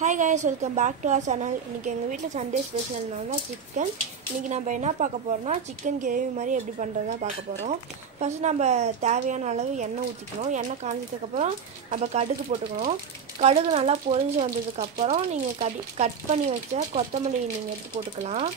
Hi guys, welcome back to our channel. இன்னைக்கு எங்க வீட்ல சண்டே ஸ்பெஷல்னால சிக்கன். இன்னைக்கு நம்ம என்ன பார்க்க போறோம்னா சிக்கன் கிரேவி மாதிரி எப்படி பண்றதுன்னு பார்க்க போறோம். ஃபர்ஸ்ட் நம்ம தேவையான அளவு எண்ணெய் ஊத்திக்கணும். எண்ணெய் காஞ்சதுக்கு அப்புறம் நம்ம கடுகு போட்டுக்கணும். கடுகு நல்லா பொரிஞ்சு வந்ததுக்கு அப்புறம் நீங்க கட் பண்ணி வச்ச கொத்தமல்லி நீங்க எடுத்து போட்டுக்கலாம்.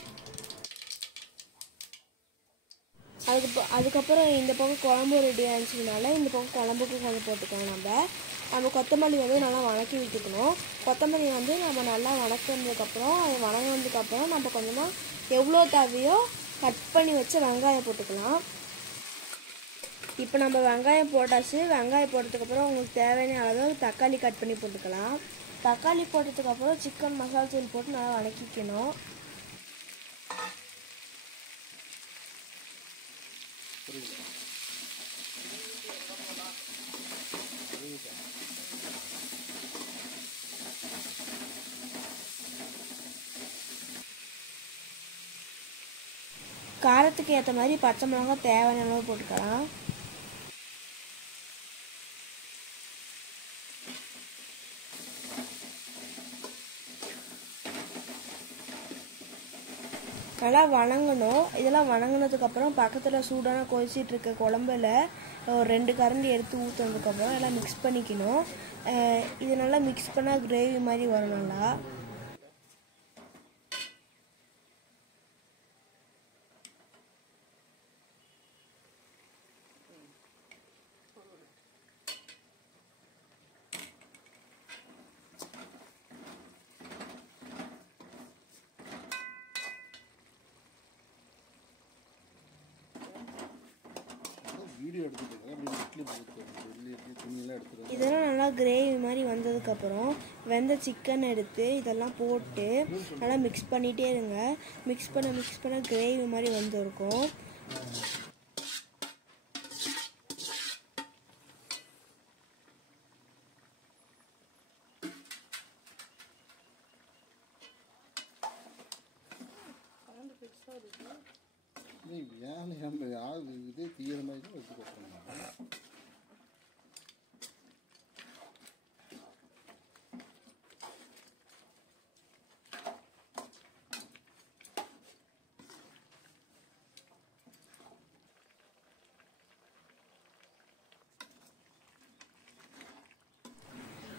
அதுக்கப்புறம் இந்த பக்கம் குழம்பு ரெடி ஆயிடுச்சுனால இந்த பக்கம் குழம்புக்கு கொஞ்சம் போட்டுக்கலாம். நம்ம கொத்தமல்லி வந்து நல்லா வதக்கி விட்டுக்கணும். கொத்தமல்லி வந்து நம்ம நல்லா வதக்கினதுக்கப்புறம் அது வதங்கினதுக்கப்புறம் நம்ம கொஞ்சமாக எவ்வளோ தேவையோ கட் பண்ணி வச்சு வெங்காயம் போட்டுக்கலாம். இப்போ நம்ம வெங்காயம் போட்டாச்சு. வெங்காயம் போட்டதுக்கப்புறம் உங்களுக்கு தேவையான அளவு தக்காளி கட் பண்ணி போட்டுக்கலாம். தக்காளி போட்டதுக்கப்புறம் சிக்கன் மசாலா தூள் போட்டு நல்லா வதக்கிக்கணும். காரத்துக்கு ஏற்ற மாதிரி பச்சை மிளகாய் தேவையான அளவு போட்டுக்கலாம். நல்லா வணங்கணும். இதெல்லாம் வணங்கினதுக்கப்புறம் பக்கத்தில் சூடான கொதிச்சிட்டு இருக்க குழம்புல ஒரு 2 கரண்டி எடுத்து ஊற்றுனதுக்கப்புறம் எல்லாம் மிக்ஸ் பண்ணிக்கணும். இது நல்லா மிக்ஸ் பண்ணால் கிரேவி மாதிரி வரும். நல்லா இதெல்லாம் நல்லா கிரேவி மாதிரி வந்ததுக்கப்புறம் வெந்த சிக்கன் எடுத்து இதெல்லாம் போட்டு நல்லா மிக்ஸ் பண்ணிகிட்டே இருங்க. மிக்ஸ் பண்ண கிரேவி மாதிரி வந்துருக்கும். இதே தீர மாதிரி தான் வச்சு கொடுத்துருங்க.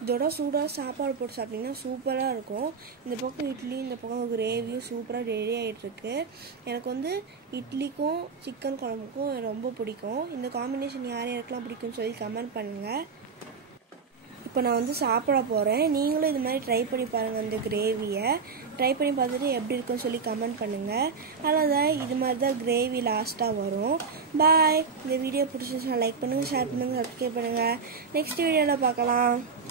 இதோட சூடாக சாப்பாடு போட்டு சாப்பிட்டிங்கன்னா சூப்பராக இருக்கும். இந்த பக்கம் இட்லி, இந்த பக்கம் கிரேவியும் சூப்பராக ரெடி ஆகிட்டுருக்கு. எனக்கு வந்து இட்லிக்கும் சிக்கன் குழம்புக்கும் ரொம்ப பிடிக்கும். இந்த காம்பினேஷன் யார் யாருக்கெல்லாம் பிடிக்கும்னு சொல்லி கமெண்ட் பண்ணுங்கள். இப்போ நான் வந்து சாப்பிட போகிறேன். நீங்களும் இது மாதிரி ட்ரை பண்ணி பாருங்கள். இந்த கிரேவியை ட்ரை பண்ணி பார்த்துட்டு எப்படி இருக்குன்னு சொல்லி கமெண்ட் பண்ணுங்கள். அவ்வளோதான், இது மாதிரி தான் கிரேவி லாஸ்ட்டாக வரும். பாய். இந்த வீடியோ பிடிச்சிருந்துச்சுன்னா லைக் பண்ணுங்கள், ஷேர் பண்ணுங்கள், சப்ஸ்கிரைப் பண்ணுங்கள். நெக்ஸ்ட் வீடியோவில் பார்க்கலாம்.